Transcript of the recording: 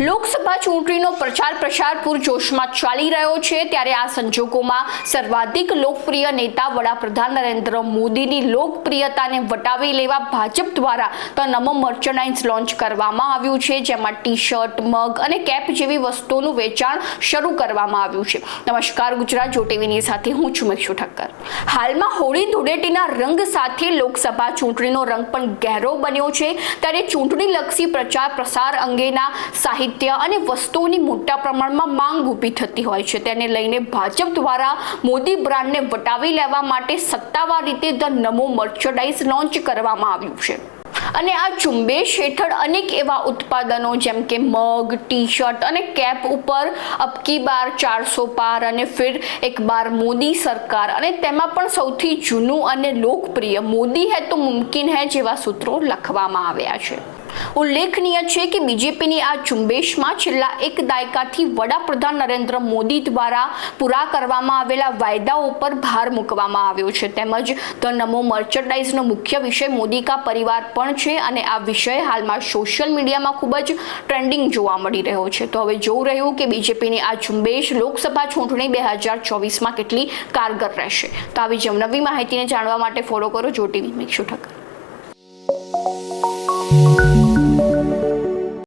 લોકસભા ચૂંટણીનો પ્રચાર પૂરજોશમાં ચાલી રહ્યો છે ત્યારે આ સંજોગોમાં સર્વાધિક લોકપ્રિય નેતા વડાપ્રધાન નરેન્દ્ર મોદીની લોકપ્રિયતાને વટાવી લેવા ભાજપ દ્વારા ધ નમો મર્ચેન્ડાઇઝ લોન્ચ કરવામાં આવ્યું છે, જેમાં ટી-શર્ટ, મગ અને કેપ જેવી વસ્તુઓનું વેચાણ શરૂ કરવામાં આવ્યું છે। નમસ્કાર, ગુજરાત જો ટીવીની સાથે હું છું મેક્ષુ ઠક્કર। હાલમાં હોળી ધૂળેટીના રંગ સાથે લોકસભા ચૂંટણીનો રંગ પણ ગહેરો બન્યો છે ત્યારે ચૂંટણીલક્ષી પ્રચાર પ્રસાર અંગેના સાહિત્ય અને વસ્તુઓની મોટા પ્રમાણમાં માંગ ઊભી થતી હોય છે। તેને લઈને ભાજપ દ્વારા મોદી બ્રાન્ડને વટાવી લેવા માટે સત્તાવાર રીતે ધ નમો મર્ચેન્ડાઇઝ લોન્ચ કરવામાં આવ્યું છે અને આ ઝુંબેશ હેઠળ અનેક એવા ઉત્પાદનો જેમ કે મગ, ટી-શર્ટ અને કેપ ઉપર અબકી બાર 400 પાર અને ફિર એક બાર મોદી સરકાર અને તેમાં પણ સૌથી જૂનું અને લોકપ્રિય મોદી હૈ તો મુમકિન હૈ જેવા સૂત્રો લખવામાં આવ્યા છે। ઉલ્લેખનીય છે કે બીજેપીની આ ઝુંબેશમાં છેલ્લા એક દાયકાથી વડાપ્રધાન નરેન્દ્ર મોદી દ્વારા પૂરા કરવામાં આવેલા વાયદાઓ પર ભાર મૂકવામાં આવ્યો છે। તેમજ ધ નમો મર્ચેન્ડાઇઝનો મુખ્ય વિષય મોદી કા પરિવાર પણ છે અને આ વિષય હાલમાં સોશિયલ મીડિયામાં ખૂબ જ ટ્રેન્ડિંગ જોવા મળી રહ્યો છે। તો હવે જોવું રહ્યું કે બીજેપીની આ ઝુંબેશ લોકસભા ચૂંટણી 2024માં કેટલી કારગર રહેશે। તો આવી જ નવી માહિતીને જાણવા માટે ફોલો કરો જો ટીવી મેક્ષુ ઠક્કર।